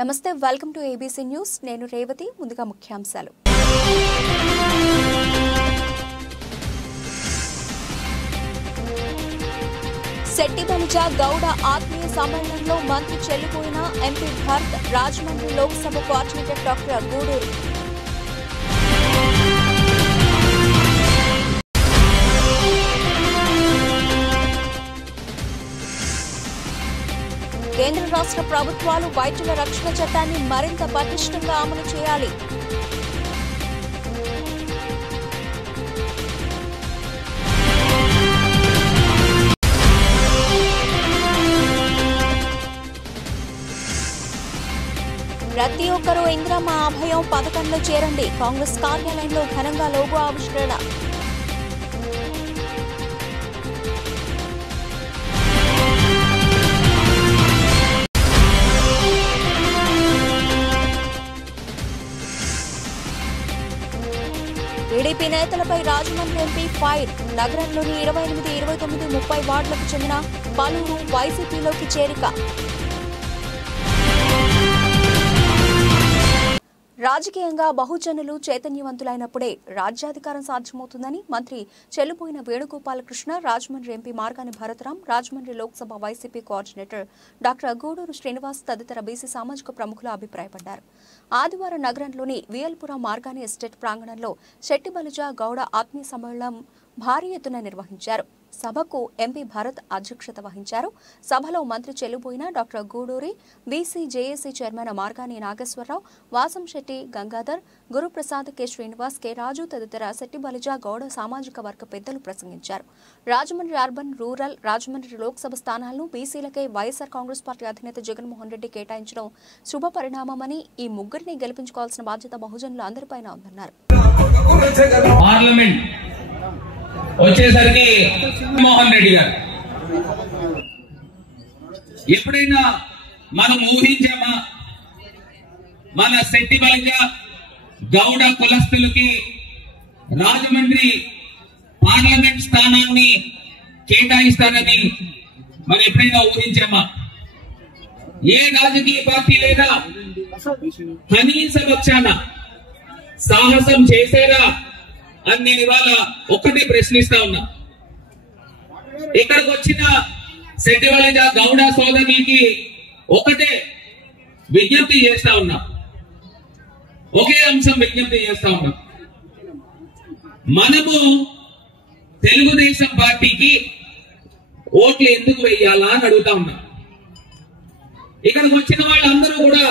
నమస్తే welcome to ABC news నేను రేవతి ముందుగా ముఖ్యాంశాలు శెట్టిబలిజ గౌడ ఆత్మీయ సమ్మేళనంలో మంత్రి చెల్లిపోయిన ఎంపీ భరత్ రాజమండ్రి లోక్సభ కోఆర్డినేటర్ డాక్టర్ గూడూరు కేంద్ర రాష్ట్ర ప్రభుత్వాలు వైద్యుల రక్షణ చట్టాన్ని మరింత పటిష్టంగా అమలు చేయాలి. ప్రతి ఒక్కరూ ఇందిరమ్మ అభయం పథకంలో చేరండి. కాంగ్రెస్ కార్యాలయంలో ఘనంగా లోగో ఆవిష్కరణ. టీడీపీ నేతలపై రాజమండ్రి ఎంపీ ఫైర్. నగరంలోని 28, 29, 30 వార్డులకు చెందిన పలువురు వైసీపీలోకి చేరిక. రాజకీయంగా బహుజనులు చైతన్యవంతులైనప్పుడే రాజ్యాధికారం సాధ్యమవుతుందని మంత్రి చెల్లుపోయిన Venugopalakrishna, Rajahmundry MP Margani Bharatram, Rajahmundry Lok Sabha YCP coordinator coordinator Gudur Srinivas తదితర బీసీ సామాజిక ప్రముఖులు అభిప్రాయపడ్డారు. ఆదివారం నగరంలోని వియల్పురం మార్గాని ఎస్టేట్ ప్రాంగణంలో శెట్టిబలిజ గౌడ ఆత్మీయ సమ్మేళనం భారీ ఎత్తున నిర్వహించారు. సభకు ఎంపీ భరత్ అధ్యక్షత వహించారు. సభలో మంత్రి Chelluboina doctor Guduri, BC JAC chairman Margani Nageswararao, Vasamsetti Gangadhar, Guruprasad, K Srinivas, K Raju తదితర శెట్టిబలిజ గౌడ సామాజిక వర్గ పెద్దలు ప్రసంగించారు. రాజమండ్రి అర్బన్, రూరల్, రాజమండ్రి లోక్సభ స్థానాలను బీసీలకే వైఎస్ఆర్ కాంగ్రెస్ పార్టీ అధినేత జగన్మోహన్ రెడ్డి కేటాయించడం శుభ పరిణామమని, ఈ ముగ్గురిని గెలిపించుకోవాల్సిన బాధ్యత బహుజనులు అందరిపైన ఉందన్నారు. వచ్చేసరికి మోహన్ రెడ్డి గారు ఎప్పుడైనా మనం ఊహించామా మన శెట్టిబలిజ గౌడ కులస్తులకి రాజమండ్రి పార్లమెంట్ స్థానాన్ని కేటాయిస్తానని మనం ఎప్పుడైనా ఊహించామా? ఏ రాజకీయ పార్టీ లేదా కనీస పక్షాన సాహసం చేశారా అని నేను ఇవాళ ఒక్కటే ప్రశ్నిస్తా ఉన్నా. ఇక్కడికి వచ్చిన శెట్టిబలిజ గౌడ సోదరులకి ఒకటే విజ్ఞప్తి చేస్తా ఉన్నా, ఒకే అంశం విజ్ఞప్తి చేస్తా ఉన్నా. మనము తెలుగుదేశం పార్టీకి ఓట్లు ఎందుకు వేయాలా అని అడుగుతా ఉన్నా. ఇక్కడికి వచ్చిన వాళ్ళందరూ కూడా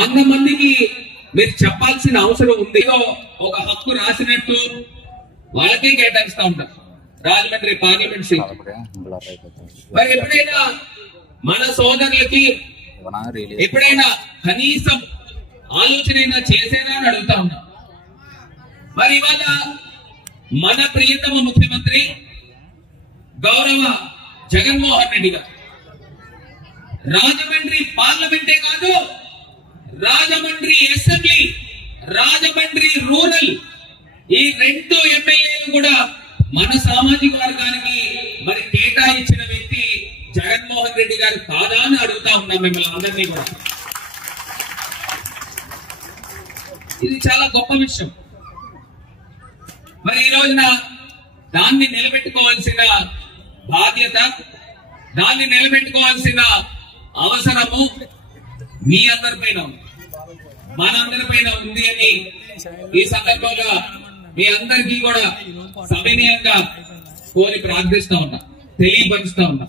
100 మందికి మీరు చెప్పాల్సిన అవసరం ఉంది. ఒక హక్కు రాసినట్టు వాళ్ళకే కేటాయిస్తా ఉంటారు రాజమండ్రి పార్లమెంట్ సీట్. మరి ఎప్పుడైనా మన సోదరులకి ఎప్పుడైనా కనీసం ఆలోచన చేసేనా అని అడుగుతా ఉన్నా. మరి ఇవాళ మన ప్రియతమ ముఖ్యమంత్రి గౌరవ జగన్మోహన్ రెడ్డి గారు రాజమండ్రి పార్లమెంటే కాదు, రాజమండ్రి అసెంబ్లీ, రాజమండ్రి రూరల్, ఈ 2 ఎమ్మెల్యేలు కూడా మన సామాజిక వర్గానికి మరి కేటాయించిన వ్యక్తి జగన్మోహన్ రెడ్డి గారు కాదా అని అడుగుతా ఉన్నాం మిమ్మల్ని అందరినీ కూడా. ఇది చాలా గొప్ప విషయం. మరి ఈ రోజున దాన్ని నిలబెట్టుకోవాల్సిన బాధ్యత, దాన్ని నిలబెట్టుకోవాల్సిన అవసరము మీ అందరిపైన ఉంది, మనందరిపైన ఉంది అని ఈ సందర్భంగా మీ అందరికీ కూడా సవినయంగా కోరి ప్రార్థిస్తా ఉన్నా, తెలియపరుస్తా ఉన్నా.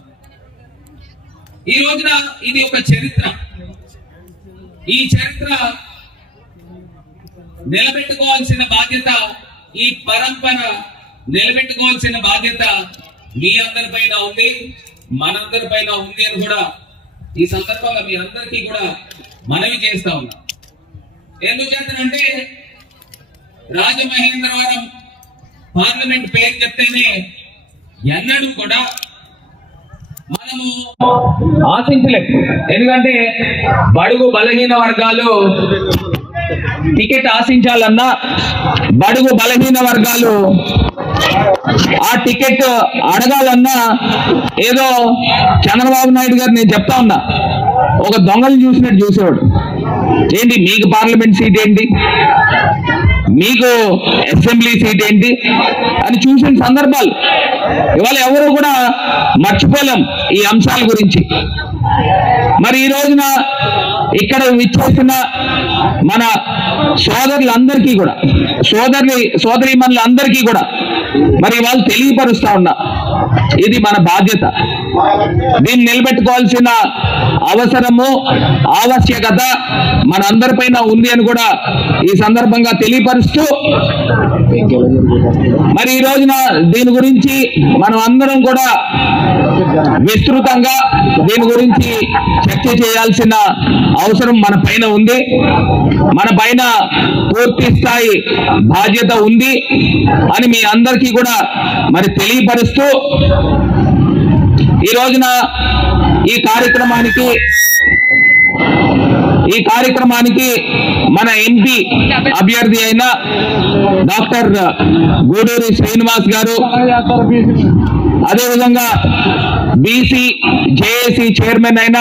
ఈ రోజున ఇది ఒక చరిత్ర. ఈ చరిత్ర నిలబెట్టుకోవాల్సిన బాధ్యత, ఈ పరంపర నిలబెట్టుకోవాల్సిన బాధ్యత మీ అందరిపైన ఉంది, మనందరిపైన ఉంది అని కూడా ఈ సందర్భంగా మీ అందరికీ కూడా మనవి చేస్తా ఉన్నా. ఎందుచేతనంటే రాజమహేంద్రవరం పార్లమెంట్ పేరు చెప్తేనే ఎన్నడూ కూడా మనము ఆశించలేదు. ఎందుకంటే బడుగు బలహీన వర్గాలు టికెట్ ఆశించాలన్నా, బడుగు బలహీన వర్గాలు ఆ టికెట్ అడగాలన్నా ఏదో చంద్రబాబు నాయుడు గారు నేను చెప్తా ఉన్నా ఒక దొంగలు చూసినట్టు చూసేవాడు. ఏంటి మీకు పార్లమెంట్ సీట్ ఏంటి, మీకు అసెంబ్లీ సీట్ ఏంటి అని చూసిన సందర్భాలు ఇవాళ ఎవరు కూడా మర్చిపోలేం ఈ అంశాల గురించి. మరి ఈ రోజున ఇక్కడ విచ్చేసిన మన సోదరులందరికీ కూడా, సోదరీమణులందరికీ కూడా మరి వాళ్ళు తెలియపరుస్తా ఉన్నా, ఇది మన బాధ్యత. దీన్ని నిలబెట్టుకోవాల్సిన అవసరము, ఆవశ్యకత మనందరిపైన ఉంది అని కూడా ఈ సందర్భంగా తెలియపరుస్తూ, మరి ఈ రోజున దీని గురించి మనం అందరం కూడా విస్తృతంగా దీని గురించి చర్చ చేయాల్సిన అవసరం మన పైన ఉంది. మన పైన పూర్తి స్థాయి బాధ్యత ఉంది అని మీ అందరికీ కూడా మరి తెలియపరుస్తూ, ఈ రోజున ఈ కార్యక్రమానికి మన ఎంపీ అభ్యర్థి అయిన డాక్టర్ గూడూరి శ్రీనివాస్ గారు, అదేవిధంగా బీసీ జేఏసీ చైర్మన్ అయిన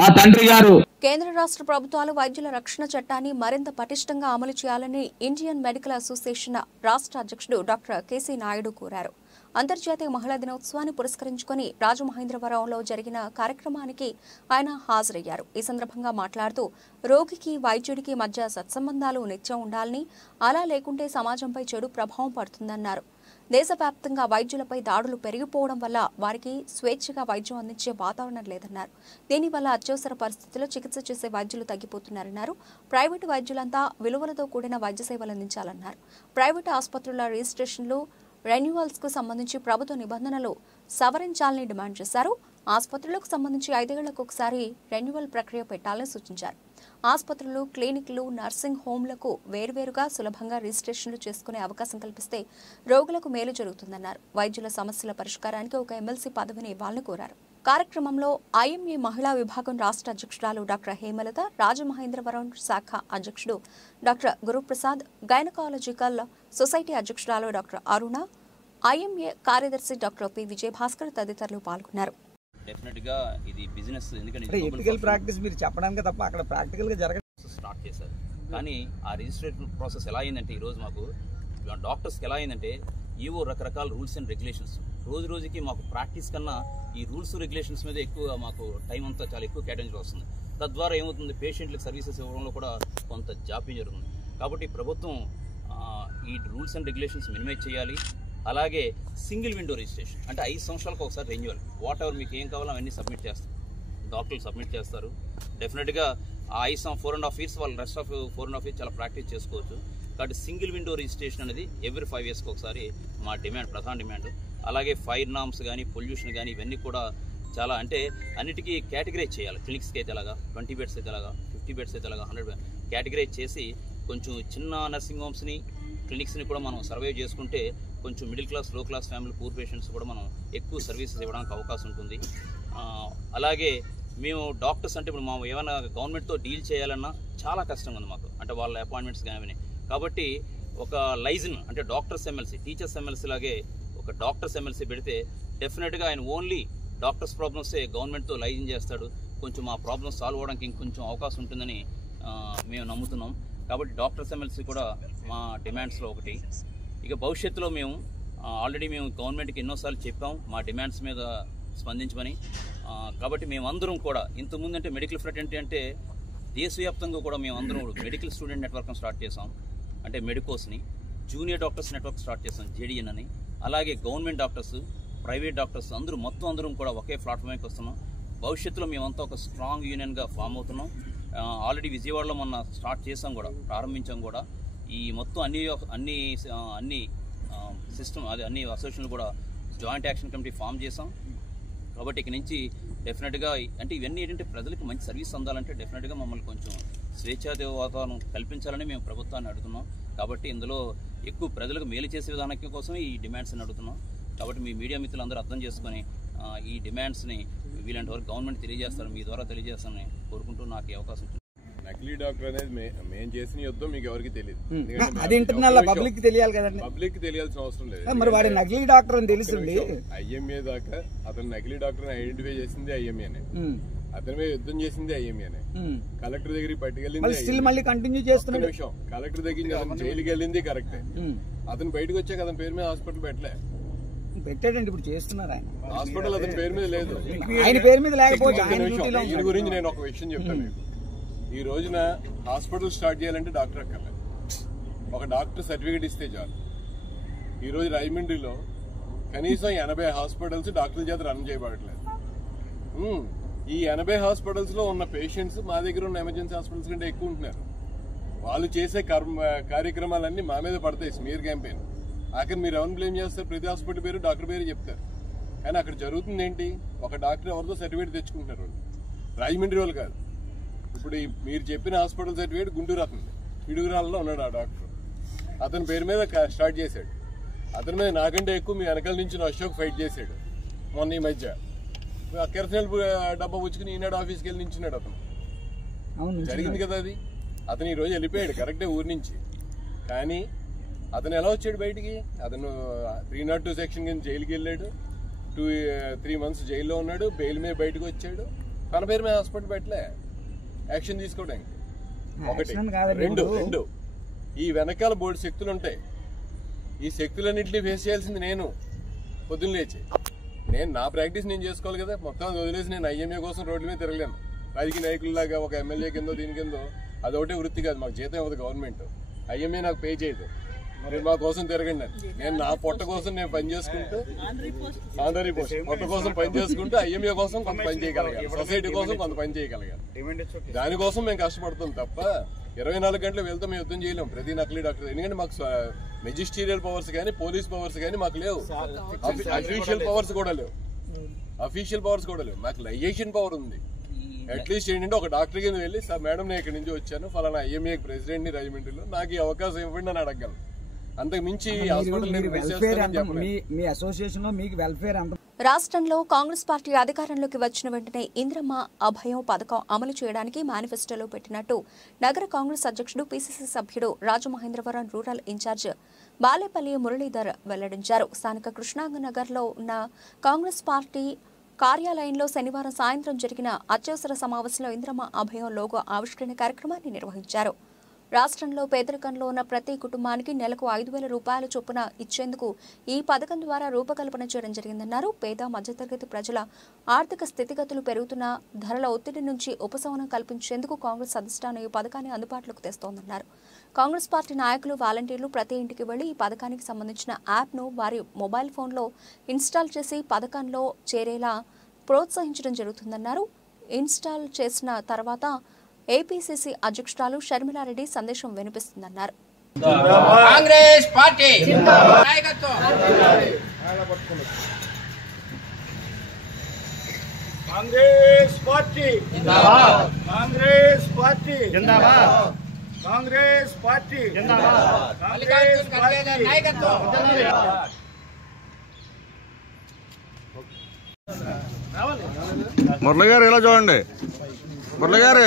మా తండ్రి గారు. కేంద్ర రాష్ట్ర ప్రభుత్వాలు వైద్యుల రక్షణ చట్టాన్ని మరింత పటిష్టంగా అమలు చేయాలని ఇండియన్ మెడికల్ అసోసియేషన్ రాష్ట్ర అధ్యక్షుడు డాక్టర్ కేసీ నాయుడు కోరారు. అంతర్జాతీయ మహిళా దినోత్సవాన్ని పురస్కరించుకుని రాజమహేంద్రవరంలో జరిగిన కార్యక్రమానికి ఆయన హాజరయ్యారు. ఈ సందర్భంగా మాట్లాడుతూ, రోగికి వైద్యుడికి మధ్య సత్సంబంధాలు నిత్యం ఉండాలని, అలా లేకుంటే సమాజంపై చెడు ప్రభావం పడుతుందన్నారు. దేశవ్యాప్తంగా వైద్యులపై దాడులు పెరిగిపోవడం వల్ల వారికి స్వేచ్ఛగా వైద్యం అందించే వాతావరణం లేదన్నారు. దీనివల్ల అత్యవసర పరిస్థితుల్లో చికిత్స చేసే వైద్యులు తగ్గిపోతున్నారన్నారు. ప్రైవేటు వైద్యులంతా విలువలతో కూడిన వైద్య సేవలు అందించాలన్నారు. ప్రైవేటు ఆసుపత్రుల రిజిస్ట్రేషన్లు, రెన్యువల్స్ కు సంబంధించి ప్రభుత్వ నిబంధనలు సవరించాలని డిమాండ్ చేశారు. ఆసుపత్రులకు సంబంధించి 5 ఏళ్లకు ఒకసారి రెన్యువల్ ప్రక్రియ పెట్టాలని సూచించారు. ఆసుపత్రులు, క్లినిక్లు, నర్సింగ్ హోంలకు వేర్వేరుగా సులభంగా రిజిస్ట్రేషన్లు చేసుకునే అవకాశం కల్పిస్తే రోగులకు మేలు జరుగుతుందన్నారు. వైద్యుల సమస్యల పరిష్కారానికి ఒక ఎమ్మెల్సీ పదవిని ఇవ్వాలని కోరారు. కార్యక్రమంలో ఐఎంఏ మహిళా విభాగం రాష్ట్ర అధ్యక్షురాలు డాక్టర్ హేమలత, రాజమహేంద్రవరం శాఖ అధ్యక్షుడు డాక్టర్ గురుప్రసాద్, గైనకాలజికల్ సొసైటీ అధ్యక్షురాలు డాక్టర్ అరుణ, ఐఎంఏ కార్యదర్శి డాక్టర్ పి విజయభాస్కర్ తదితరులు పాల్గొన్నారు. డెఫినెట్ గా ఇది బిజినెస్, ఎందుకంటే ఎథికల్ ప్రాక్టీస్ మీరు చెప్పడానికి తప్ప అక్కడ ప్రాక్టికల్ గా జరగదు. స్టార్ట్ చేశారు, కానీ ఆ రిజిస్ట్రేషన్ ప్రాసెస్ ఎలా అయిందంటే, ఈరోజు మాకు డాక్టర్స్కి ఎలా అయిందంటే, ఈవో రకరకాల రూల్స్ అండ్ రెగ్యులేషన్స్, రోజు రోజుకి మాకు ప్రాక్టీస్ కన్నా ఈ రూల్స్ రెగ్యులేషన్స్ మీద ఎక్కువ మాకు టైం అంతా చాలా ఎక్కువ కేటాయించి వస్తుంది. తద్వారా ఏమవుతుంది, పేషెంట్లకు సర్వీసెస్ ఇవ్వడంలో కూడా కొంత జాప్యం జరుగుతుంది. కాబట్టి ప్రభుత్వం ఈ రూల్స్ అండ్ రెగ్యులేషన్స్ మినిమైజ్ చేయాలి. అలాగే సింగిల్ విండో రిజిస్ట్రేషన్, అంటే 5 సంవత్సరాలకు ఒకసారి రెన్యువల్, వాట్ ఎవర్ మీకు ఏం కావాలో అవన్నీ సబ్మిట్ చేస్తారు, డాక్టర్లు సబ్మిట్ చేస్తారు. డెఫినెట్గా ఆ 4.5 years వాళ్ళు రెస్ట్ ఆఫ్ 4.5 years చాలా ప్రాక్టీస్ చేసుకోవచ్చు. కాబట్టి సింగిల్ విండో రిజిస్ట్రేషన్ అనేది ఎవ్రీ 5 yearsకి ఒకసారి మా డిమాండ్, ప్రధాన డిమాండ్. అలాగే ఫైర్ నామ్స్ కానీ, పొల్యూషన్ కానీ, ఇవన్నీ కూడా చాలా, అంటే అన్నిటికీ కేటగరైజ్ చేయాలి. క్లినిక్స్కి అయితే అలాగా 20 beds అయితే అలాగా, 50 beds అయితే అలాగా, 100 beds కేటగరైజ్ చేసి కొంచెం చిన్న నర్సింగ్ హోమ్స్ని, క్లినిక్స్ని కూడా మనం సర్వైవ్ చేసుకుంటే కొంచెం మిడిల్ క్లాస్, లో క్లాస్ ఫ్యామిలీ, పూర్ పేషెంట్స్ కూడా మనం ఎక్కువ సర్వీసెస్ ఇవ్వడానికి అవకాశం ఉంటుంది. అలాగే మేము డాక్టర్స్ అంటే ఇప్పుడు మనం ఏమైనా గవర్నమెంట్తో డీల్ చేయాలన్నా చాలా కష్టంగా ఉంది మాకు, అంటే వాళ్ళ అపాయింట్మెంట్స్ కానీ. కాబట్టి ఒక లైజన్, అంటే డాక్టర్స్ ఎమ్మెల్సీ, టీచర్స్ ఎమ్మెల్సీ లాగే ఒక డాక్టర్స్ ఎమ్మెల్సీ పెడితే డెఫినెట్గా ఆయన ఓన్లీ డాక్టర్స్ ప్రాబ్లమ్సే గవర్నమెంట్తో లైజన్ చేస్తాడు. కొంచెం ఆ ప్రాబ్లమ్స్ సాల్వ్ అవ్వడానికి ఇంకొంచెం అవకాశం ఉంటుందని మేము నమ్ముతున్నాం. కాబట్టి డాక్టర్స్ ఎమ్మెల్సీ కూడా మా డిమాండ్స్లో ఒకటి. ఇక భవిష్యత్తులో మేము ఆల్రెడీ గవర్నమెంట్కి ఎన్నోసార్లు చెప్పాం మా డిమాండ్స్ మీద స్పందించమని. కాబట్టి మేమందరం కూడా ఇంతకుముందు అంటే మెడికల్ ఫ్రెటర్నిటీ అంటే దేశవ్యాప్తంగా కూడా మేమందరం మెడికల్ స్టూడెంట్ నెట్వర్క్ని స్టార్ట్ చేసాం, అంటే మెడికోస్ని, జూనియర్ డాక్టర్స్ నెట్వర్క్ స్టార్ట్ చేసాం, జేడీఎన్ అని. అలాగే గవర్నమెంట్ డాక్టర్స్, ప్రైవేట్ డాక్టర్స్ అందరం కూడా ఒకే ప్లాట్ఫామ్కి వస్తున్నాం. భవిష్యత్తులో మేమంతా ఒక స్ట్రాంగ్ యూనియన్గా ఫామ్ అవుతున్నాం. ఆల్రెడీ విజయవాడలో మొన్న స్టార్ట్ చేసాం కూడా, ప్రారంభించాం కూడా. ఈ మొత్తం అన్ని సిస్టమ్, అన్ని అసోసియేషన్లు కూడా జాయింట్ యాక్షన్ కమిటీ ఫామ్ చేసాం. కాబట్టి ఇక నుంచి డెఫినెట్గా, అంటే ఇవన్నీ ఏంటంటే ప్రజలకు మంచి సర్వీస్ అందాలంటే డెఫినెట్గా మమ్మల్ని కొంచెం స్వేచ్ఛాదేవ వాతావరణం కల్పించాలని మేము ప్రభుత్వాన్ని అడుగుతున్నాం. కాబట్టి ఇందులో ఎక్కువ ప్రజలకు మేలు చేసే విధానం కోసం ఈ డిమాండ్స్ని అడుగుతున్నాం. కాబట్టి మీ మీడియా మిత్రులు అందరూ అర్థం చేసుకొని ఈ డిమాండ్స్ని వీళ్ళంటి వరకు గవర్నమెంట్ తెలియజేస్తారు, మీ ద్వారా తెలియజేస్తారని కోరుకుంటూ నాకు ఈ అవకాశం ఉంటుంది. నకిలీ డాక్టర్ అనేది మేము చేసిన యుద్ధం మీకు ఎవరికి తెలియదు, అది ఇంటర్నల్ పబ్లిక్ తెలియాలి కదండి. పబ్లిక్ తెలియాల్సిన అవసరం లేదు. మరి వాడి నకిలీ డాక్టర్ అని తెలుస్తుంది. ఐఎంఏ దాకా అతను నకిలీ డాక్టర్ ఐడెంటిఫై చేసింది ఐఎంఏనే. అతని మీద యుద్ధం చేసింది ఐఎంఏనే. కలెక్టర్ దగ్గరికి పట్టుకెళ్ళింది మళ్ళీ కంటిన్యూ చేస్తున్న విషయం. కలెక్టర్ దగ్గరికి అతను జైలుకి వెళ్ళింది కరెక్టే. అతను బయటకు వచ్చాక అతని పేరు మీద హాస్పిటల్ పెట్టాడండి. ఇప్పుడు చేస్తున్నారు ఆయన. హాస్పిటల్ అతని పేరు మీద లేదు. ఆయన పేరు మీద లేకపోతే దీని గురించి నేను ఒక విషయం చెప్తాను మీకు. ఈ రోజున హాస్పిటల్ స్టార్ట్ చేయాలంటే డాక్టర్ అక్కర్లేదు. ఒక డాక్టర్ సర్టిఫికేట్ ఇస్తే చాలు. ఈ రోజు రాజమండ్రిలో కనీసం 80 హాస్పిటల్స్ డాక్టర్ల చేత రన్ చేయబడట్లేదు. ఈ 80 హాస్పిటల్స్ లో ఉన్న పేషెంట్స్ మా దగ్గర ఉన్న ఎమర్జెన్సీ హాస్పిటల్స్ కంటే ఎక్కువ ఉంటున్నారు. వాళ్ళు చేసే కార్యక్రమాలన్నీ మా మీద పడతాయి. స్మీర్ క్యాంపెయిన్. అక్కడ మీరు ఎవరిని బ్లేమ్ చేస్తారు? ప్రతి హాస్పిటల్ పేరు డాక్టర్ పేరు చెప్తారు. కానీ అక్కడ జరుగుతుంది ఏంటి? ఒక డాక్టర్ ఎవరితో సర్టిఫికేట్ తెచ్చుకుంటున్నారు వాళ్ళు. రాజమండ్రి వాళ్ళు కాదు. ఇప్పుడు మీరు చెప్పిన హాస్పిటల్ సర్టిఫికేట్ గుంటూరు అతను పిడుగురాలలో ఉన్నాడు. ఆ డాక్టర్ అతని పేరు మీద స్టార్ట్ చేశాడు. అతని మీద నాకంటే ఎక్కువ మీ వెనకాల నుంచి అశోక్ ఫైట్ చేశాడు మొన్న ఈ మధ్య. కెరసనల్ డబ్బా పుచ్చుకుని ఈనాడు ఆఫీస్కి వెళ్ళి నించున్నాడు అతను. జరిగింది కదా అది. అతను ఈ రోజు వెళ్ళిపోయాడు కరెక్టే ఊరి నుంచి. కానీ అతను ఎలా వచ్చాడు బయటికి? అతను 302 సెక్షన్ కింద జైలుకి వెళ్ళాడు. 3 months జైల్లో ఉన్నాడు. బెయిల్ మీద బయటకు వచ్చాడు. తన పేరు మీద హాస్పిటల్ పెట్టలే యాక్షన్ తీసుకోవడానికి. ఒకటి. రెండు ఈ వెనకాల బోర్డు శక్తులు ఉంటాయి. ఈ శక్తులన్నింటినీ ఫేస్ చేయాల్సింది నేను. పొద్దున్న లేచి నా ప్రాక్టీస్ నేను చేసుకోవాలి కదా. మొత్తం వదిలేసి నేను ఐఎంఏ కోసం రోడ్ల మీద తిరగలేను. రాజకీయ నాయకుల్లాగా ఒక ఎమ్మెల్యే కిందో దీని కిందో అదొకటే వృత్తి కాదు. మాకు జీతం ఇవ్వదు గవర్నమెంట్. ఐఎంఏ నాకు పే చేయదు. మీరు మా కోసం తిరగండి. నేను నా పొట్ట కోసం నేను పని చేసుకుంటూ ఆంధ్రీ పోస్ట్ పొట్ట కోసం పని చేసుకుంటూ ఐఎంఏ కోసం కొంత పని చేయగలిగాను. సొసైటీ కోసం కొంత పని చేయగలిగాను. దానికోసం మేము కష్టపడుతాం తప్ప 24 గంటలు వెళ్తాం మేము యుద్ధం చేయలేం ప్రతి నకిలీ డాక్టర్. ఎందుకంటే మాకు మెజిస్టీరియల్ పవర్స్ కానీ పోలీస్ పవర్స్ కానీ మాకు లేవు. అఫీషియల్ పవర్స్ కూడా లేవు. మాకు లైజేషన్ పవర్ ఉంది. అట్లీస్ట్ ఏంటంటే ఒక డాక్టర్ కింద వెళ్ళి సార్ మేడం నేను ఇక్కడి నుంచి వచ్చాను ఫలానా ఐఎంఏ ప్రెసిడెంట్ ని రాజమండ్రిలో, నాకు ఈ అవకాశం ఇవ్వండి అని అడగలను. అంతకు మించి రాష్ట్రంలో కాంగ్రెస్ పార్టీ అధికారంలోకి వచ్చిన వెంటనే ఇంద్రమ్మ అభయం పథకం అమలు చేయడానికి మేనిఫెస్టోలో పెట్టినట్టు నగర కాంగ్రెస్ అధ్యక్షుడు పిసిసి సభ్యుడు రాజమహేంద్రవరం రూరల్ ఇన్ఛార్జ్ బాలేపల్లి మురళీధర్ వెల్లడించారు. స్థానిక కృష్ణానగర్లో ఉన్న కాంగ్రెస్ పార్టీ కార్యాలయంలో శనివారం సాయంత్రం జరిగిన అత్యవసర సమావేశంలో ఇంద్రమ్మ అభయం లోగో ఆవిష్కరణ కార్యక్రమాన్ని నిర్వహించారు. రాష్ట్రంలో పేదరికంలో ఉన్న ప్రతి కుటుంబానికి నెలకు 5,000 రూపాయల చొప్పున ఇచ్చేందుకు ఈ పథకం ద్వారా రూపకల్పన చేయడం జరిగిందన్నారు. పేద మధ్యతరగతి ప్రజల ఆర్థిక స్థితిగతులు పెరుగుతున్న ధరల ఒత్తిడి నుంచి ఉపశమనం కల్పించేందుకు కాంగ్రెస్ అధిష్టానం ఈ పథకాన్ని అందుబాటులోకి తెస్తోందన్నారు. కాంగ్రెస్ పార్టీ నాయకులు వాలంటీర్లు ప్రతి ఇంటికి వెళ్లి ఈ పథకానికి సంబంధించిన యాప్ను వారి మొబైల్ ఫోన్లో ఇన్స్టాల్ చేసి పథకంలో చేరేలా ప్రోత్సహించడం జరుగుతుందన్నారు. ఇన్స్టాల్ చేసిన తర్వాత ఏపీసీసీ అధ్యక్షురాలు షర్మిలారెడ్డి సందేశం వినిపిస్తుందన్నారు. కాంగ్రెస్ పార్టీ నాయకత్వం, కాంగ్రెస్ పార్టీ జిందాబాద్, కాంగ్రెస్ పార్టీ జిందాబాద్, కాంగ్రెస్ పార్టీ జిందాబాద్, కాంగ్రెస్ పార్టీ నాయకత్వం. మురళి గారు ఇలా చూడండి. మురళి గారు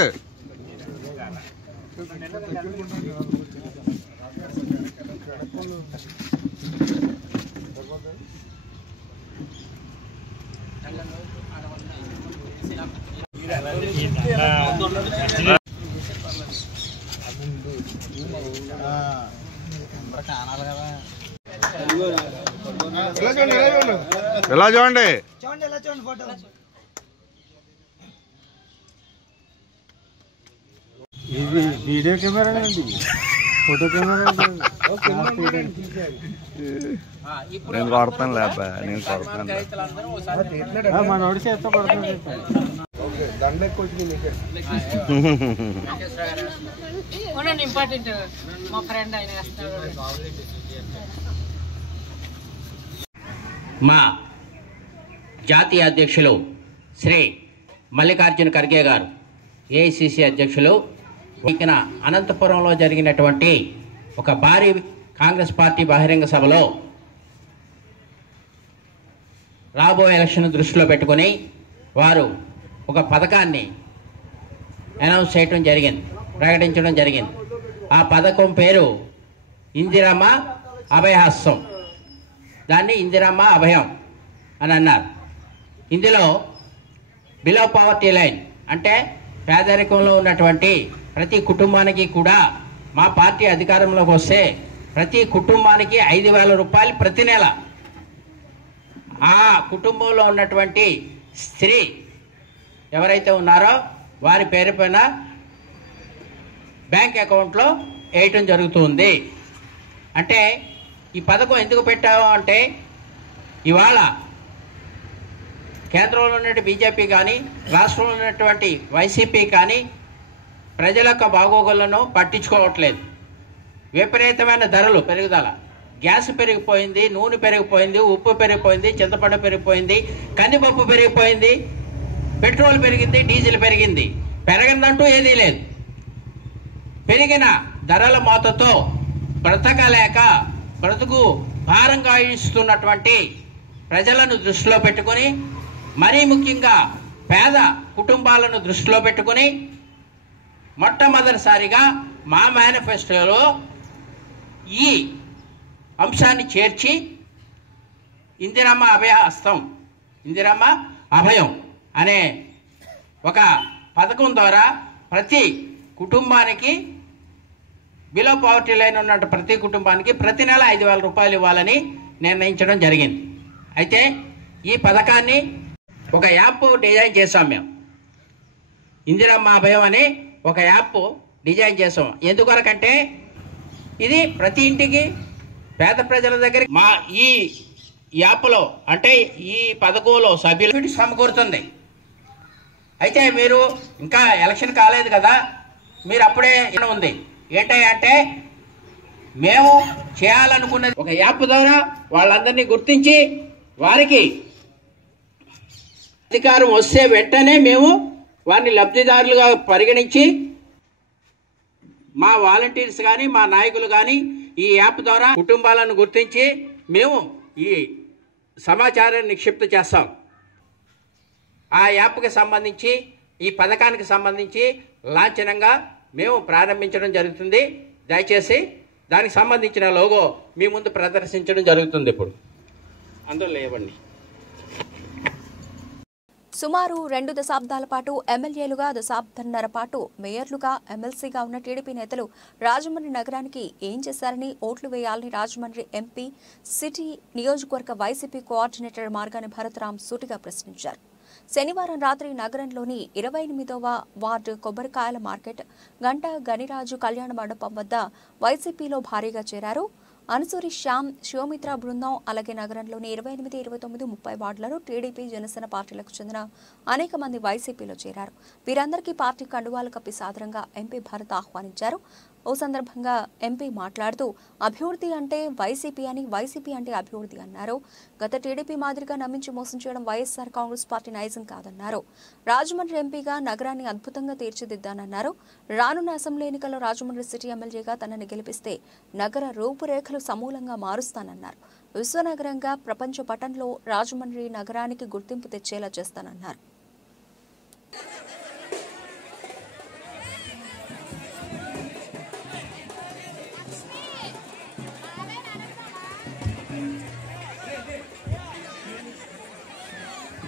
ఇలా చూడండి. ఫోటో ఇది వీడియో కెమెరా అండి, ఫోటో కెమెరా. నేను కొడతాను లేపా, నేను కొడతాను. మన ఒడిసి ఎంత పడుతుంది? ఇంపార్టెంట్ మా ఫ్రెండ్ ఆయన మా జాతీయ అధ్యక్షులు శ్రీ మల్లికార్జున ఖర్గే గారు, ఏఐసిసి అధ్యక్షులు, ఇక్కడ అనంతపురంలో జరిగినటువంటి ఒక భారీ కాంగ్రెస్ పార్టీ బహిరంగ సభలో రాబోయే ఎలక్షన్ దృష్టిలో పెట్టుకుని వారు ఒక పథకాన్ని అనౌన్స్ చేయడం జరిగింది, ప్రకటించడం జరిగింది. ఆ పథకం పేరు ఇందిరమ్మ అభయహస్తం. దాన్ని ఇందిరమ్మ అభయం అని అన్నారు. ఇందులో బిలో పవర్టీ లైన్ అంటే పేదరికంలో ఉన్నటువంటి ప్రతి కుటుంబానికి కూడా మా పార్టీ అధికారంలోకి వస్తే ప్రతి కుటుంబానికి 5,000 రూపాయలు ప్రతి నెల ఆ కుటుంబంలో ఉన్నటువంటి స్త్రీ ఎవరైతే ఉన్నారో వారి పేరు పైన బ్యాంక్ అకౌంట్లో వేయటం జరుగుతుంది. అంటే ఈ పథకం ఎందుకు పెట్టాము అంటే ఇవాళ కేంద్రంలో ఉన్నటువంటి బీజేపీ కానీ రాష్ట్రంలో ఉన్నటువంటి వైసీపీ కానీ ప్రజల యొక్క బాగోగులను పట్టించుకోవట్లేదు. విపరీతమైన ధరలు పెరుగుదల, గ్యాస్ పెరిగిపోయింది, నూనె పెరిగిపోయింది, ఉప్పు పెరిగిపోయింది, చింతపండు పెరిగిపోయింది, కందిపప్పు పెరిగిపోయింది, పెట్రోల్ పెరిగింది, డీజిల్ పెరిగింది. పెరగదంటూ ఏదీ లేదు. పెరిగిన ధరల మోతతో బ్రతకలేక బ్రతుకు భారంగా ఇస్తున్నటువంటి ప్రజలను దృష్టిలో పెట్టుకొని, మరీ ముఖ్యంగా పేద కుటుంబాలను దృష్టిలో పెట్టుకొని మొట్టమొదటిసారిగా మా మేనిఫెస్టోలో ఈ అంశాన్ని చేర్చి ఇందిరమ్మ అభయహస్తం, ఇందిరమ్మ అభయం అనే ఒక పథకం ద్వారా ప్రతి కుటుంబానికి బిలో పవర్టీ లైన్ ఉన్న ప్రతి కుటుంబానికి ప్రతి నెల 5,000 రూపాయలు ఇవ్వాలని నిర్ణయించడం జరిగింది. అయితే ఈ పథకాన్ని ఒక యాప్ డిజైన్ చేసాం మేము. ఇందిరమ్మ అభయం అని ఒక యాప్ డిజైన్ చేసాం. ఎందుకొరకంటే ఇది ప్రతి ఇంటికి పేద ప్రజల దగ్గర మా ఈ యాప్లో అంటే ఈ పథకంలో సభ్యులు సమకూరుతుంది. అయితే మీరు ఇంకా ఎలక్షన్ కాలేదు కదా, మీరు అప్పుడే ఉంది ఏంటంటే మేము చేయాలనుకున్నది ఒక యాప్ ద్వారా వాళ్ళందరినీ గుర్తించి వారికి అధికారం వస్తే వెంటనే మేము వారిని లబ్ధిదారులుగా పరిగణించి మా వాలంటీర్స్ కానీ మా నాయకులు కానీ ఈ యాప్ ద్వారా కుటుంబాలను గుర్తించి మేము ఈ సమాచారాన్ని నిక్షిప్త చేస్తాం. ఆ యాప్కి సంబంధించి ఈ పథకానికి సంబంధించి లాంఛనంగా మేము ప్రారంభించడం జరుగుతుంది. దయచేసి దానికి సంబంధించిన లోగో మీ ముందు ప్రదర్శించడం జరుగుతుంది. ఇప్పుడు అందులో లేవండి. సుమారు 2 దశాబ్దాల పాటు ఎమ్మెల్యేలుగా, దశాబ్దన్నర పాటు మేయర్లుగా, ఎమ్మెల్సీగా ఉన్న టీడీపీ నేతలు రాజమండ్రి నగరానికి ఏం చేశారని, ఓట్లు వేయాలని రాజమండ్రి ఎంపీ సిటీ నియోజకవర్గ వైసీపీ కోఆర్డినేటర్ మార్గాని భరతరాం సూటిగా ప్రశ్నించారు. శనివారం రాత్రి నగరంలోని 28వ వార్డు కొబ్బరికాయల మార్కెట్ గంట గనిరాజు కళ్యాణ మండపం వద్ద వైసీపీలో భారీగా చేరారు. అనుసూరి శ్యామ్, శివమిత్ర బృందం, అలాగే నగరంలోని 28, 29, 30 వార్డులలో టీడీపీ, జనసేన పార్టీలకు చెందిన అనేక మంది వైసీపీలో చేరారు. వీరందరికీ పార్టీ కండువాలు కప్పి సాదరంగా ఎంపీ భరత్ ఆహ్వానించారు. ఓ సందర్భంగా ఎంపీ మాట్లాడుతూ అభివృద్ధి అంటే వైసీపీ అని, వైసీపీ అంటే అభివృద్ధి అన్నారు. గత టీడీపీ మాదిరిగా నమ్మించి మోసం చేయడం వైఎస్ఆర్ కాంగ్రెస్ పార్టీ నైజం కాదన్నారు. రాజమండ్రి ఎంపీగా నగరాన్ని అద్భుతంగా తీర్చిదిద్దానన్నారు. రానున్న అసెంబ్లీ ఎన్నికల్లో రాజమండ్రి సిటీ ఎమ్మెల్యేగా తనని గెలిపిస్తే నగర రూపురేఖలు సమూలంగా మారుస్తానన్నారు. విశ్వనగరంగా ప్రపంచ పటంలో రాజమండ్రి నగరానికి గుర్తింపు తెచ్చేలా చేస్తానన్నారు.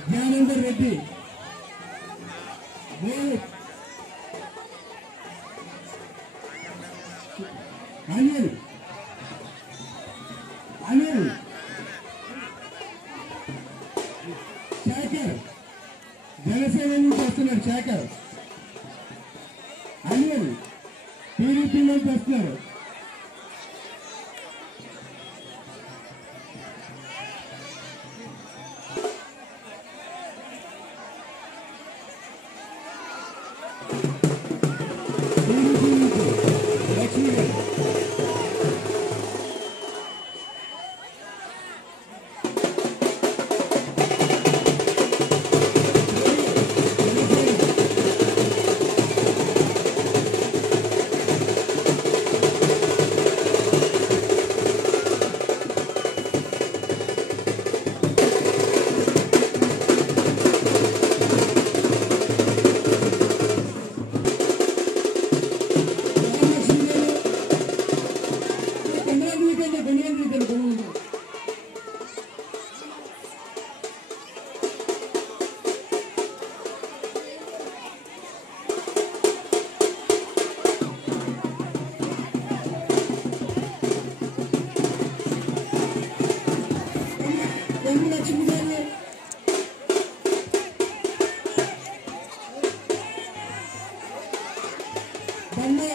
జ్ఞానేందర్ రెడ్డి, అనిల్ శేఖర్, జనసేన నుంచి వస్తున్నారు. శేఖర్, అనిల్ టీడీపీ నుంచి వస్తున్నారు. బన్ను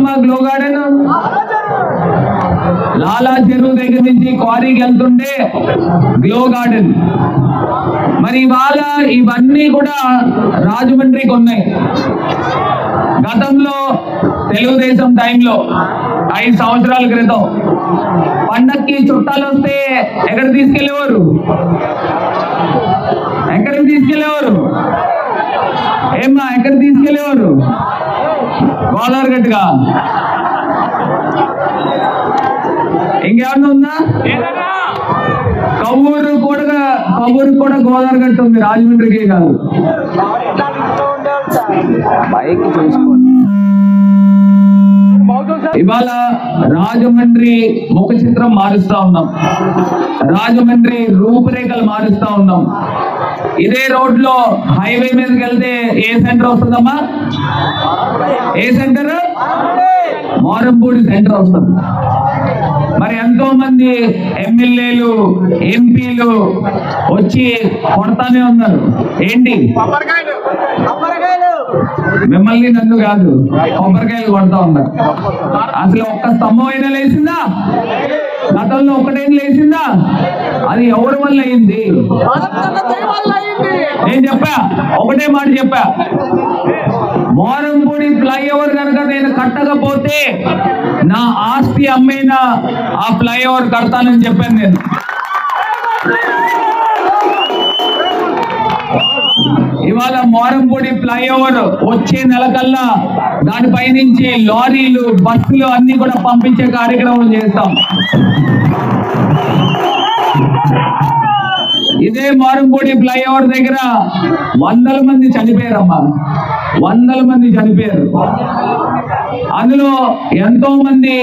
పవన్ గ్లో గార్డెన్ లాలా చెరువు దగ్గర నుంచి క్వారీకి వెళ్తుంటే గ్లో గార్డెన్. మరి ఇవాళ ఇవన్నీ కూడా రాజమండ్రికి ఉన్నాయి. గతంలో తెలుగుదేశం టైంలో 5 సంవత్సరాల క్రితం పండక్కి చుట్టాలు వస్తే ఎక్కడ తీసుకెళ్లేవారు? ఎక్కడికి తీసుకెళ్లేవారు? ఏమ్మా ఎక్కడ తీసుకెళ్లేవారు? గోదావరి గట్టుగా. ఇంకేమన్నా ఉందా? కవ్వూరు కూడా గోదావరి గట్టు ఉంది, రాజమండ్రికి కాదు. ఇవాళ రాజమండ్రి ముఖ చిత్రం మారుస్తా ఉన్నాం, రాజమండ్రి రూపురేఖలు మారుస్తా ఉన్నాం. ఇదే రోడ్ లో హైవే మీదకి వెళ్తే ఏ సెంటర్ వస్తుందమ్మా? ఏ సెంటర్? మారంపూడి సెంటర్ వస్తుంది. మరి ఎంతో మంది ఎమ్మెల్యేలు ఎంపీలు వచ్చి కొడతానే ఉన్నారు. ఏంటి? మిమ్మల్ని నన్ను కాదు, కొబ్బరికాయలు కొడతా ఉన్నారు. అసలు ఒక్క స్తంభం అయినా లేచిందా? గతంలో ఒకటేం లేచిందా? అది ఎవరి వల్ల అయింది? నేను చెప్పా, ఒకటే మాట చెప్పా, మారంపూడి ఫ్లైఓవర్ కనుక నేను కట్టకపోతే నా ఆస్తి అమ్మైనా ఆ ఫ్లైఓవర్ కడతానని చెప్పాను నేను. ఇవాళ మారంపూడి ఫ్లైఓవర్ వచ్చే నెలకల్లా దానిపై నుంచి లారీలు బస్సులు అన్ని కూడా పంపించే కార్యక్రమం చేస్తాం. ఇదే మారంపూడి ఫ్లైఓవర్ దగ్గర 100 మంది చనిపోయారమ్మా, 100 మంది చనిపోయారు. అందులో ఎంతో మంది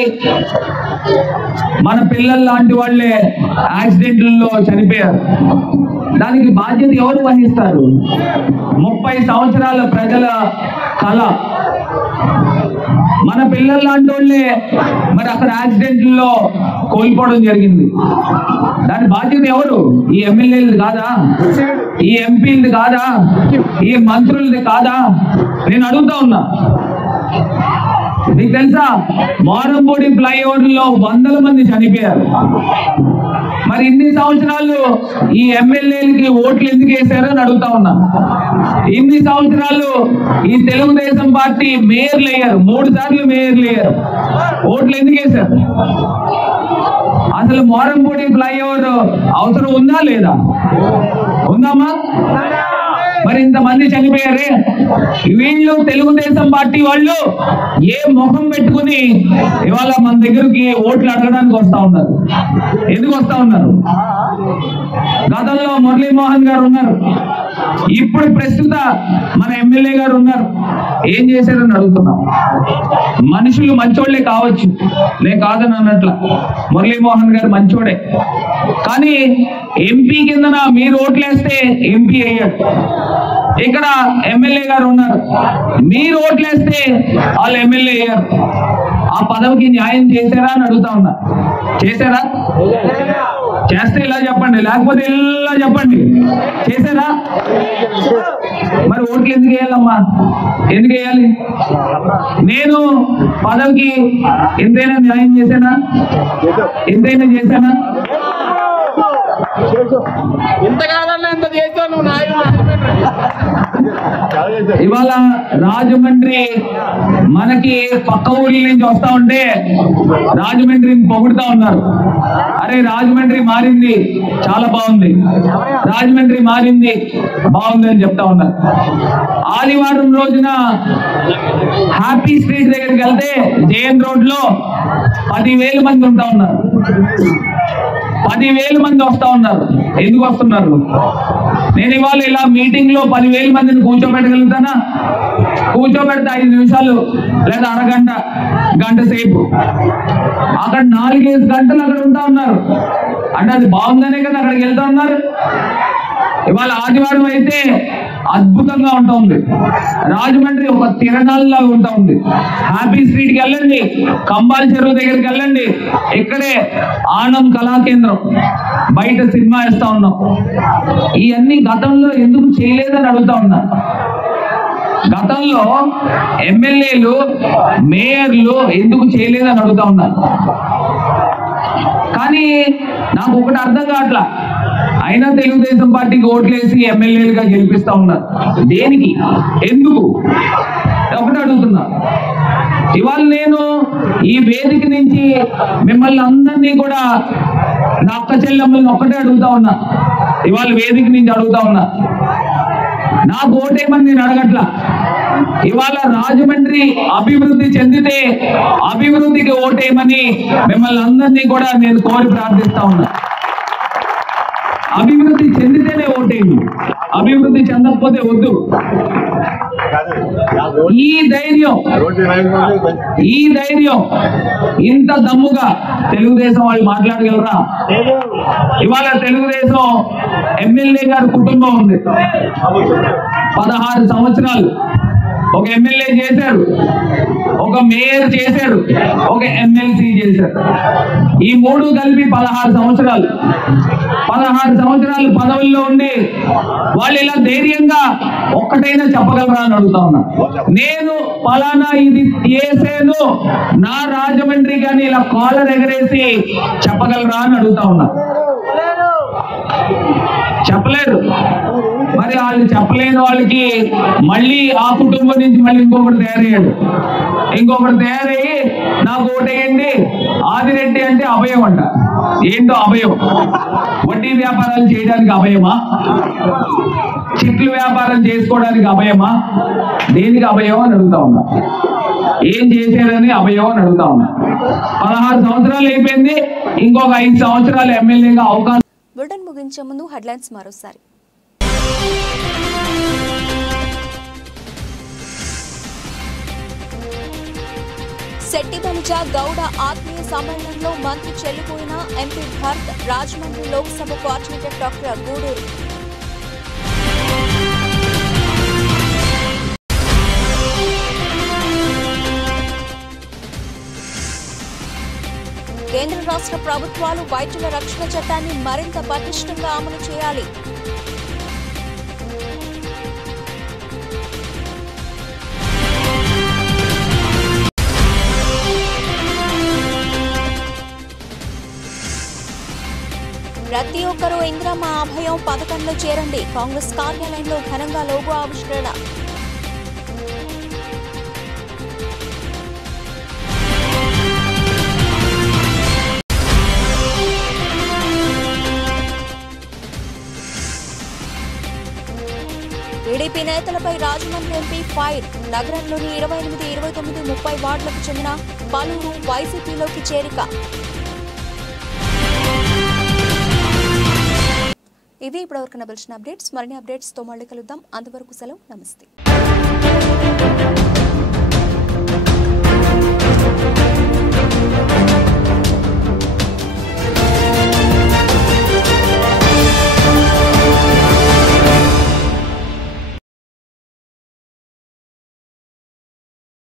మన పిల్లలు లాంటి వాళ్ళే యాక్సిడెంట్లలో చనిపోయారు. దానికి బాధ్యత ఎవరు వహిస్తారు? 30 సంవత్సరాల ప్రజల కళ. మన పిల్లలు లాంటి వాళ్ళే మరి అక్కడ యాక్సిడెంట్లో కోల్పోవడం జరిగింది. దాని బాధ్యత ఎవరు? ఈ ఎమ్మెల్యేలది కాదా? ఈ ఎంపీలది కాదా? ఈ మంత్రులది కాదా? నేను అడుగుతా ఉన్నా. మీకు తెలుసా, మారంపూడి ఫ్లైఓవర్ లో 100 మంది చనిపోయారు. మరి ఇన్ని సంవత్సరాలు ఈ ఎమ్మెల్యేలకి ఓట్లు ఎందుకు వేశారో అని అడుగుతా ఉన్నా. ఇన్ని సంవత్సరాలు ఈ తెలుగుదేశం పార్టీ మేయర్లు అయ్యారు, 3 సార్లు మేయర్లు అయ్యారు. ఓట్లు ఎందుకు వేశారు? అసలు మారంపూడి ఫ్లైఓవర్ అవసరం ఉందా లేదా? ఉందమ్మా? మరి ఇంతమంది చనిపోయారే, వీళ్ళు తెలుగుదేశం పార్టీ వాళ్ళు ఏ ముఖం పెట్టుకుని ఇవాళ మన దగ్గరికి ఓట్లు అడగడానికి వస్తా ఉన్నారు? ఎందుకు వస్తా ఉన్నారు? గతంలో మురళీమోహన్ గారు ఉన్నారు, ఇప్పుడు ప్రస్తుత మన ఎమ్మెల్యే గారు ఉన్నారు. ఏం చేశారని అడుగుతున్నాం. మనుషులు మంచోళ్లే కావచ్చు, నేను కాదని అన్నట్ల, మురళీమోహన్ గారు మంచోడే. కానీ ఎంపీ కిందన మీరు ఓట్లేస్తే ఎంపీ అయ్యాడు. ఇక్కడ ఎమ్మెల్యే గారు ఉన్నారు, మీరు ఓట్లేస్తే వాళ్ళు ఎమ్మెల్యే అయ్యారు. ఆ పదవికి న్యాయం చేశారా అని అడుగుతా ఉన్నా. చేశారా? చేస్తే ఇలా చెప్పండి, లేకపోతే ఇలా చెప్పండి. చేశారా? మరి ఓట్లు ఎందుకు వేయాలమ్మా? ఎందుకు వేయాలి? నేను పదవికి ఎంతైనా న్యాయం చేశానా? ఎంతైనా చేశానా? ఇవాళ రాజమండ్రి మనకి పక్క ఊర్ల నుంచి వస్తా ఉంటే రాజమండ్రిని పొగుడుతా ఉన్నారు. అరే రాజమండ్రి మారింది, చాలా బాగుంది, రాజమండ్రి మారింది, బాగుంది అని చెప్తా ఉన్నారు. ఆదివారం రోజున హ్యాపీ స్ట్రీట్ దగ్గరికి వెళ్తే జేఎన్ రోడ్ లో 10,000 మంది ఉంటా ఉన్నారు. 10,000 మంది వస్తా ఉన్నారు. ఎందుకు వస్తున్నారు? నేను ఇవాళ ఇలా మీటింగ్ లో 10,000 మందిని కూర్చోబెట్టగలుగుతానా? కూర్చోబెడితే 5 నిమిషాలు లేదా అరగంట, గంట సేపు. అక్కడ 4-5 గంటలు అక్కడ ఉంటా ఉన్నారు. అంటే అది బాగుందనే కదా అక్కడికి వెళ్తా ఉన్నారు. ఇవాళ ఆదివారం అయితే అద్భుతంగా ఉంటా ఉంది. రాజమండ్రి ఒక తిరణాల్లాగా ఉంటా ఉంది. హ్యాపీ స్ట్రీట్కి వెళ్ళండి, కంబాల్ చెరువు దగ్గరికి వెళ్ళండి, ఇక్కడే ఆనంద్ కళా కేంద్రం బయట సినిమా వేస్తా ఉన్నాం. ఇవన్నీ గతంలో ఎందుకు చేయలేదని అడుగుతా ఉన్నా. గతంలో ఎమ్మెల్యేలు, మేయర్లు ఎందుకు చేయలేదని అడుగుతా ఉన్నా. కానీ నాకు ఒకటి అర్థం కావట్లా, అయినా తెలుగుదేశం పార్టీకి ఓట్లేసి ఎమ్మెల్యేలుగా గెలిపిస్తా ఉన్నారు. దేనికి? ఎందుకు? ఒకటి అడుగుతున్నా. ఇవాళ నేను ఈ వేదిక నుంచి మిమ్మల్ని అందరినీ కూడా, నా అక్క చెల్లెమ్మల్ని ఒక్కటే అడుగుతా ఉన్నా. ఇవాళ వేదిక నుంచి అడుగుతా ఉన్నా, నాకు ఓటేమని నేను అడగట్లా. ఇవాళ రాజమండ్రి అభివృద్ధి చెందితే అభివృద్ధికి ఓటేయమని మిమ్మల్ని అందరినీ కూడా నేను కోరి ప్రార్థిస్తా ఉన్నా. అభివృద్ధి చెందితేనే ఓటేయండి, అభివృద్ధి చెందకపోతే వద్దు. ఈ ధైర్యం ఇంత దమ్ముగా తెలుగుదేశం వాళ్ళు మాట్లాడగలరా? ఇవాళ తెలుగుదేశం ఎమ్మెల్యే గారి కుటుంబం ఉంది. 16 సంవత్సరాలు ఒక ఎమ్మెల్యే చేశారు, ఒక మేయర్ చేశారు, ఒక ఎమ్మెల్సీ చేశారు. ఈ 3 కలిపి 16 సంవత్సరాలు. 16 సంవత్సరాలు పదవుల్లో ఉండి వాళ్ళు ఇలా ధైర్యంగా ఒక్కటైనా చెప్పగలరా అని అడుగుతా ఉన్నా. నేను పలానా ఇది చేశాను, నా రాజమండ్రి కానీ ఇలా కాలర్ ఎగరేసి చెప్పగలరా అని అడుగుతా ఉన్నా. చెప్పలేరు. మరి వాళ్ళు చెప్పలేని వాళ్ళకి మళ్ళీ ఆ కుటుంబం నుంచి మళ్ళీ ఇంకొకటి తయారయ్యాడు. ఇంకొకటి తయారయ్యి నాకు ఓటేయండి, ఆదిరెడ్డి అంటే అభయం అంట. ఏంటో అభయం? వడ్డీ వ్యాపారాలు చేయడానికి అభయమా? చిట్లు వ్యాపారం చేసుకోవడానికి అభయమా? దేనికి అభయం అని అడుగుతా ఉన్నా. ఏం చేశారని అభయం అని అడుగుతా ఉన్నా. 16 సంవత్సరాలు అయిపోయింది, ఇంకొక 5 సంవత్సరాలు ఎమ్మెల్యేగా అవకాశం. బులెటిన్ ముగించే ముందు హెడ్లైన్స్ మరోసారి. శెట్టి బలిజ గౌడ ఆత్మీయ సమ్మేళనంలో మంత్రి చెల్లిపోయిన ఎంపీ భరత్, రాజమండ్రి లోక్సభ కోఆర్డినేటర్ డాక్టర్ గూడూరు. కేంద్ర రాష్ట్ర ప్రభుత్వాలు వైద్యుల రక్షణ చట్టాన్ని మరింత పటిష్టంగా అమలు చేయాలి. ప్రతి ఒక్కరూ ఇందిరమ్మ అభయం పథకంలో చేరండి. కాంగ్రెస్ కార్యాలయంలో ఘనంగా లోగో ఆవిష్కరణ. టీడీపీ నేతలపై రాజమండ్రి ఎంపీ ఫైర్. నగరంలోని 28, 29, 30 వార్డులకు చెందిన పలువురు వైసీపీలోకి చేరిక. ఇవి ఇప్పటివరకు నబిల్చిన అప్డేట్స్. మరిన్ని అప్డేట్స్తో మళ్ళీ కలుద్దాం. అంతవరకు సెలవు. నమస్తే.